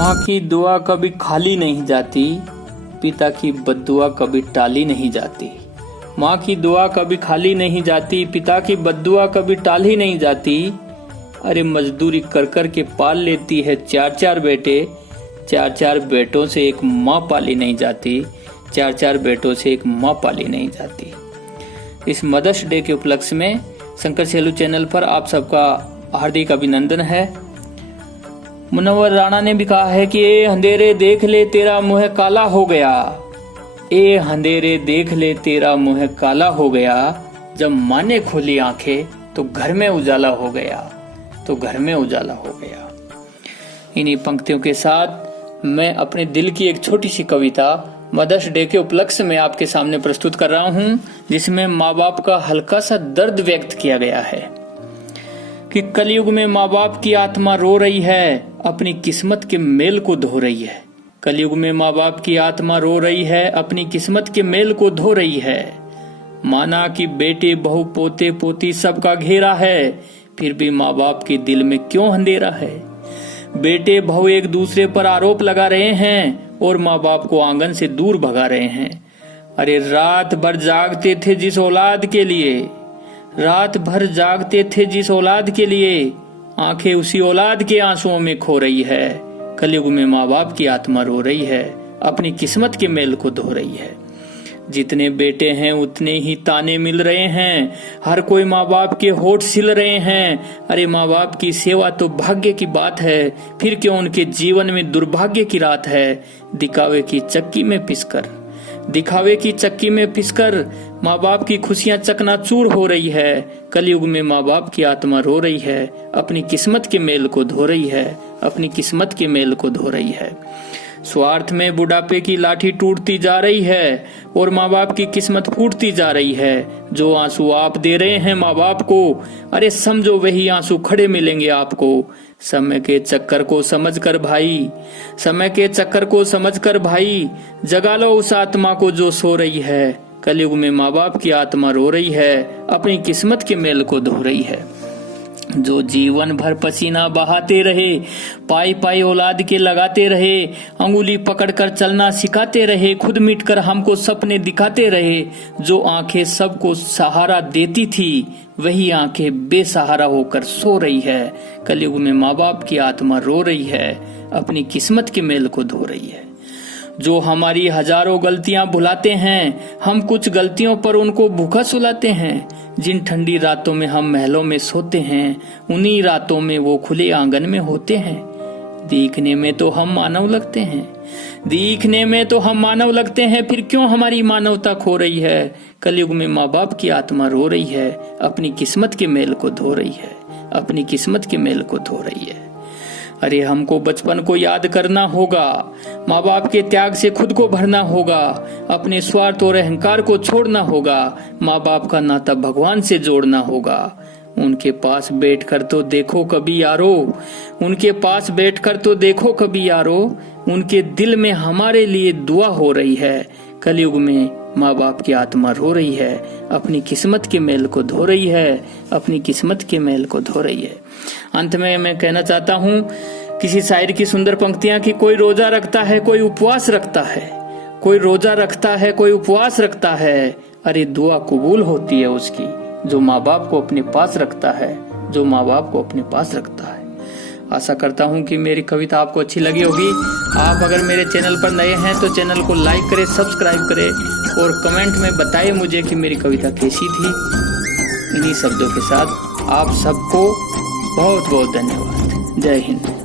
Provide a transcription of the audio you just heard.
माँ की दुआ कभी खाली नहीं जाती, पिता की बद्दुआ कभी टाली नहीं जाती। माँ की दुआ कभी खाली नहीं जाती, पिता की बद्दुआ कभी टाली नहीं जाती। अरे मजदूरी कर कर के पाल लेती है चार चार बेटे, चार चार बेटों से एक माँ पाली नहीं जाती, चार चार बेटों से एक माँ पाली नहीं जाती। इस मदर्स डे के उपलक्ष्य में शंकर सेलू चैनल पर आप सबका हार्दिक अभिनंदन है। मुनव्वर राणा ने भी कहा है कि ए अंधेरे देख ले तेरा मुंह काला हो गया, ए अंधेरे देख ले तेरा मुंह काला हो गया। जब माँ ने खोली आंखें तो घर में उजाला हो गया, तो घर में उजाला हो गया। इन्हीं पंक्तियों के साथ मैं अपने दिल की एक छोटी सी कविता मदर्स डे के उपलक्ष्य में आपके सामने प्रस्तुत कर रहा हूं, जिसमें माँ बाप का हल्का सा दर्द व्यक्त किया गया है कि कलयुग में माँ बाप की आत्मा रो रही है, अपनी किस्मत के मेल को धो रही है। कलयुग में माँ बाप की आत्मा रो रही है, अपनी किस्मत के मेल को धो रही है। माना कि बेटे बहू पोते पोती सबका घेरा है, फिर भी माँ बाप के दिल में क्यों अंधेरा है। बेटे बहू एक दूसरे पर आरोप लगा रहे हैं और माँ बाप को आंगन से दूर भगा रहे हैं। अरे रात भर जागते थे जिस औलाद के लिए, रात भर जागते थे जिस औलाद के लिए, आंखें उसी औलाद के आंसुओं में खो रही है। कलयुग में माँ बाप की आत्मा रो रही है, अपनी किस्मत के मेल को धो रही है। जितने बेटे हैं उतने ही ताने मिल रहे हैं, हर कोई माँ बाप के होठ सिल रहे हैं। अरे माँ बाप की सेवा तो भाग्य की बात है, फिर क्यों उनके जीवन में दुर्भाग्य की रात है। दिखावे की चक्की में पिसकर, दिखावे की चक्की में पिसकर माँ बाप की खुशियां चकनाचूर हो रही है। कलयुग में माँ बाप की आत्मा रो रही है, अपनी किस्मत के मेल को धो रही है, अपनी किस्मत के मेल को धो रही है। स्वार्थ में बुढ़ापे की लाठी टूटती जा रही है और माँ बाप की किस्मत फूटती जा रही है। जो आंसू आप दे रहे हैं माँ बाप को, अरे समझो वही आंसू खड़े मिलेंगे आपको। समय के चक्कर को समझकर भाई, समय के चक्कर को समझकर भाई, जगा लो उस आत्मा को जो सो रही है। कलयुग में माँ बाप की आत्मा रो रही है, अपनी किस्मत के मेल को धो रही है। जो जीवन भर पसीना बहाते रहे, पाई पाई औलाद के लगाते रहे, अंगुली पकड़कर चलना सिखाते रहे, खुद मिटकर हमको सपने दिखाते रहे। जो आंखें सबको सहारा देती थी, वही आंखें बेसहारा होकर सो रही है। कलयुग में माँ बाप की आत्मा रो रही है, अपनी किस्मत के मेल को धो रही है। जो हमारी हजारों गलतियां भुलाते हैं, हम कुछ गलतियों पर उनको भूखा सुलाते हैं। जिन ठंडी रातों में हम महलों में सोते हैं, उन्हीं रातों में वो खुले आंगन में होते हैं। दिखने में तो हम मानव लगते हैं, दिखने में तो हम मानव लगते हैं, फिर क्यों हमारी मानवता खो रही है। कलयुग में माँ बाप की आत्मा रो रही है, अपनी किस्मत के मेल को धो रही है, अपनी किस्मत के मेल को धो रही है। अरे हमको बचपन को याद करना होगा, माँ बाप के त्याग से खुद को भरना होगा, अपने स्वार्थ और अहंकार को छोड़ना होगा, माँ बाप का नाता भगवान से जोड़ना होगा। उनके पास बैठकर तो देखो कभी यारो, उनके पास बैठकर तो देखो कभी यारो, उनके दिल में हमारे लिए दुआ हो रही है। कलयुग में माँ बाप की आत्मा रो रही है, अपनी किस्मत के मेल को धो रही है, अपनी किस्मत के मेल को धो रही है। अंत में मैं कहना चाहता हूँ किसी शायर की सुंदर पंक्तियां कि कोई रोजा रखता है, कोई उपवास रखता है, कोई रोजा रखता है, कोई उपवास रखता है। अरे दुआ कबूल होती है उसकी जो माँ बाप को अपने पास रखता है, जो माँ बाप को अपने पास रखता है। आशा करता हूँ कि मेरी कविता आपको अच्छी लगी होगी। आप अगर मेरे चैनल पर नए हैं तो चैनल को लाइक करें, सब्सक्राइब करें और कमेंट में बताएं मुझे कि मेरी कविता कैसी थी। इन्हीं शब्दों के साथ आप सबको बहुत बहुत धन्यवाद। जय हिंद।